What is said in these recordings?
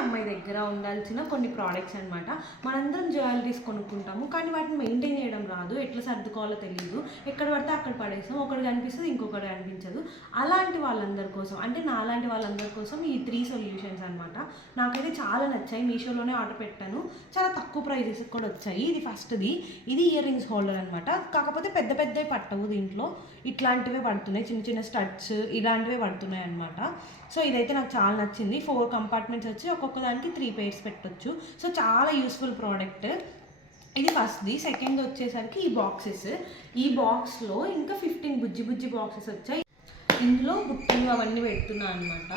అమ్మాయి దగ్గర ఉండాల్సిన కొన్ని ప్రోడక్ట్స్ అనమాట. మనందరం జ్యువెలరీస్ కొనుక్కుంటాము, కానీ వాటిని మెయింటైన్ చేయడం రాదు, ఎట్లా సర్దుకోవాలో తెలియదు, ఎక్కడ పడితే అక్కడ పడేస్తాం, ఒకటి కనిపిస్తుంది ఇంకొకటి కనిపించదు. అలాంటి వాళ్ళందరి కోసం, అంటే నాలాంటి వాళ్ళందరి కోసం ఈ 3 సొల్యూషన్స్ అనమాట. నాకైతే చాలా నచ్చాయి, మీషోలోనే ఆర్డర్ పెట్టాను, చాలా తక్కువ ప్రైజెస్ కూడా వచ్చాయి. ఇది ఫస్ట్ది, ఇది ఇయర్ రింగ్స్ హోల్డర్ అనమాట. కాకపోతే పెద్ద పెద్దవి పట్టవు, దీంట్లో ఇట్లాంటివే పడుతున్నాయి, చిన్న చిన్న స్టడ్స్ ఇలాంటివే పడుతున్నాయి అనమాట. సో ఇదైతే నాకు చాలా నచ్చింది. 4 కంపార్ట్మెంట్స్ వచ్చి ఒక్కొక్క దానికి 3 పేర్స్ పెట్టొచ్చు. సో చాలా యూస్ఫుల్ ప్రోడక్ట్. ఇది ఫస్ట్ది. సెకండ్ వచ్చేసరికి ఈ బాక్సెస్. ఈ బాక్స్లో ఇంకా 15 బుజ్జి బుజ్జి బాక్సెస్ వచ్చాయి. ఇందులో బుట్టలు అవన్నీ పెడుతున్నా అనమాట.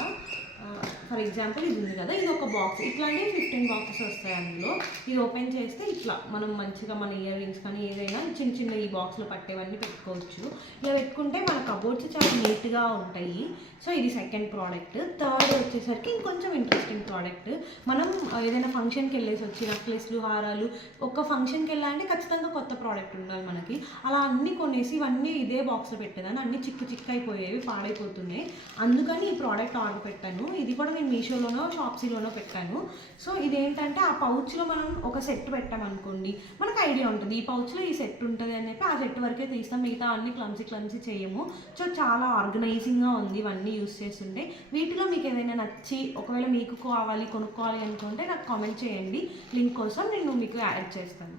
ఫర్ ఎగ్జాంపుల్ ఇది ఉంది కదా, ఇది ఒక బాక్స్, ఇట్లాంటివి 15 బాక్సెస్ వస్తాయి అందులో. ఇది ఓపెన్ చేస్తే ఇట్లా మనం మంచిగా మన ఇయర్ రింగ్స్ కానీ ఏదైనా చిన్న చిన్న ఈ బాక్స్లో పట్టేవన్నీ పెట్టుకోవచ్చు. ఇలా పెట్టుకుంటే మన కబోర్డ్స్ చాలా నీట్గా ఉంటాయి. సో ఇది సెకండ్ ప్రోడక్ట్. థర్డ్ వచ్చేసరికి ఇంకొంచెం ఇంట్రెస్టింగ్ ప్రోడక్ట్. మనం ఏదైనా ఫంక్షన్కి వెళ్ళేసి వచ్చి నెక్లెస్లు, హారాలు, ఒక ఫంక్షన్కి వెళ్ళాలంటే ఖచ్చితంగా కొత్త ప్రోడక్ట్ ఉండాలి మనకి. అలా అన్నీ కొనేసి ఇవన్నీ ఇదే బాక్స్లో పెట్టేదాన్ని, అన్నీ చిక్కు చిక్కు అయిపోయేవి, పాడైపోతున్నాయి. అందుకని ఈ ప్రోడక్ట్ ఆర్డర్ పెట్టాను. ఇది కూడా నేను మీషోలోనో షాప్సీలోనో పెట్టాను. సో ఇదేంటంటే ఆ పౌచ్లో మనం ఒక సెట్ పెట్టామనుకోండి, మనకు ఐడియా ఉంటుంది ఈ పౌచ్లో ఈ సెట్ ఉంటుంది అని చెప్పి ఆ సెట్ వరకే తీస్తాం, మిగతా అన్ని క్లమ్సీ చేయము. సో చాలా ఆర్గనైజింగ్గా ఉంది ఇవన్నీ యూస్ చేస్తుంటే. వీటిలో మీకు ఏదైనా నచ్చి ఒకవేళ మీకు కావాలి కొనుక్కోవాలి అనుకుంటే నాకు కామెంట్ చేయండి, లింక్ కోసం నేను మీకు యాడ్ చేస్తాను.